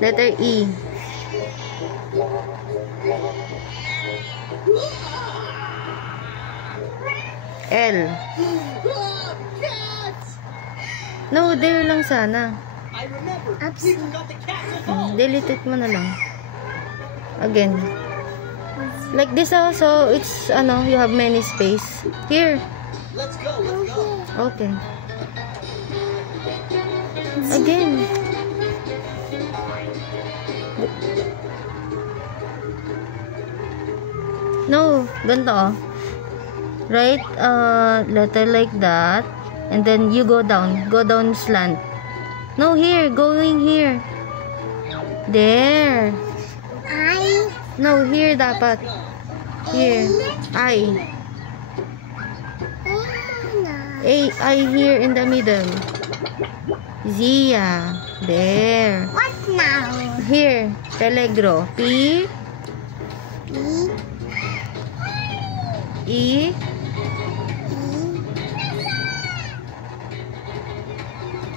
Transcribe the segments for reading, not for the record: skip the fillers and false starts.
Letter E. L. No, there lang sana. Delete it mo na lang. Again. Like this also, it's, you have many space. Here. Let's go. Okay. Again. No, ganito. Right, letter like that. And then you go down slant. No, here, going here. There. I. No, here dapat. Here. I here in the middle. Zia. There. What now? Here, Peligro. P. E.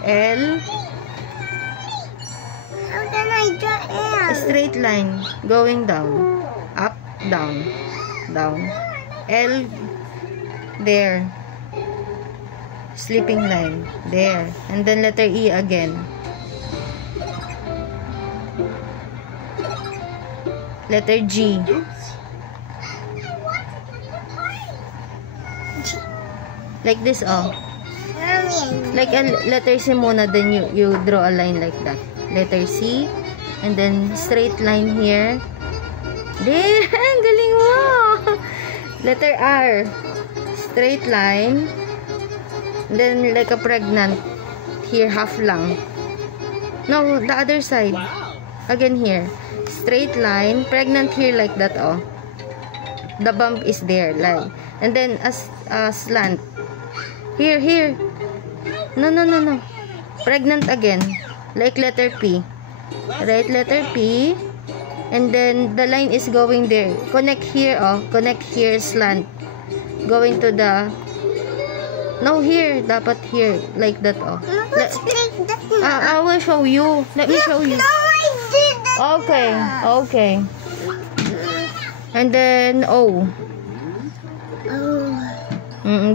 L. How can I draw L? Straight line. Going down. Up, down. Down. L. There. Sleeping line. There. And then letter E again. Letter G. Like this, like a letter C muna, then you draw a line like that. Letter C, and then straight line here. There, ang galing mo! Letter R, straight line. And then like a pregnant. Here, half lang. No, the other side. Again here. Straight line, pregnant here like that, The bump is there, like. And then a slant. Here. No. Pregnant again. Like letter P. Right, letter P. And then the line is going there. Connect here, Connect here, slant. Going to the... No, here. Dapat here. Like that, Let's like that now. I will show you. Let me show you. No, I did that. Okay. And then O.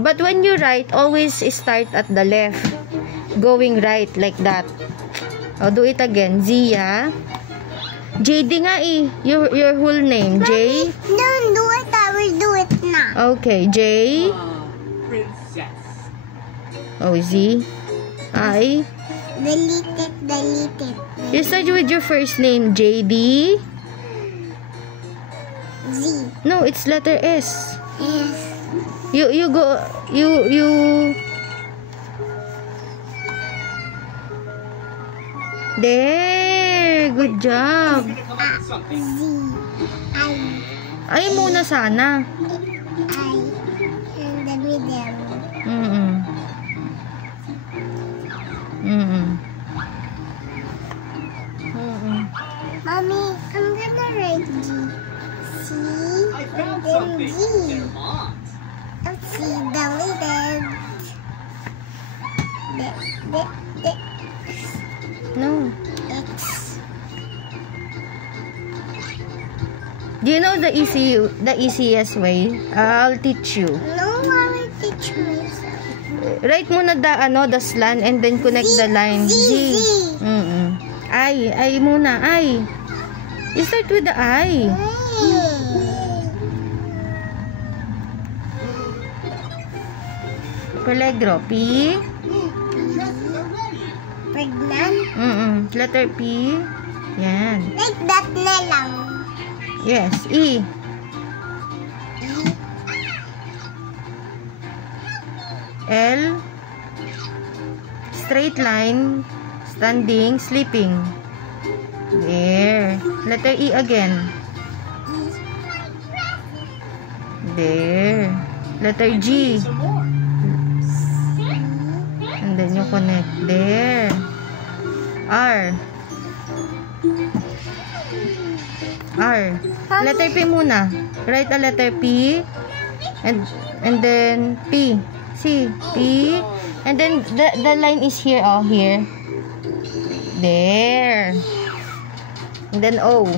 But when you write, always start at the left. Going right, like that. Do it again. Zia. JD nga your whole name. J. Don't do it. I will do it now. Okay. J. Princess. Z. I. Delete it. You start with your first name. JD. Z. No, it's letter S. Yes. You go, you. There, good job. Z. Ay muna sana. I in the middle. Mommy, I'm gonna write G. C. I found Then something. G. They're moms. C deleted. No. X. Do you know the easiest way? I'll teach you. No, I will teach myself. Write muna the slant and then connect the line. Z. I muna. I. You start with the I. Peligro. P. Pregnant. Letter P. Yan. Like that na lang. Yes. E. L. Straight line. Standing. Sleeping. There. Letter E again. There. Letter G. Some more. And then you connect. There. R. Letter P muna. Write a letter P. And then P. C. P. And then the line is here. Here. There. And then O.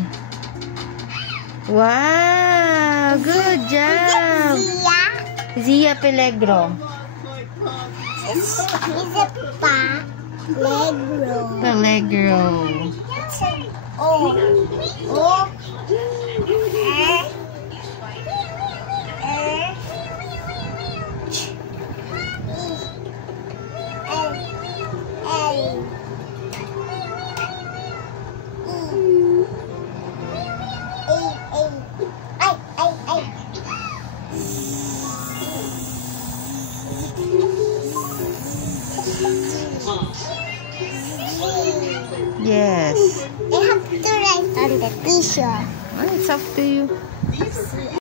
Wow! Good job! Zia Pelegro. Is it Pelegro? Pelegro. O. O. Yes. I have to write on the t-shirt. Well, it's up to you.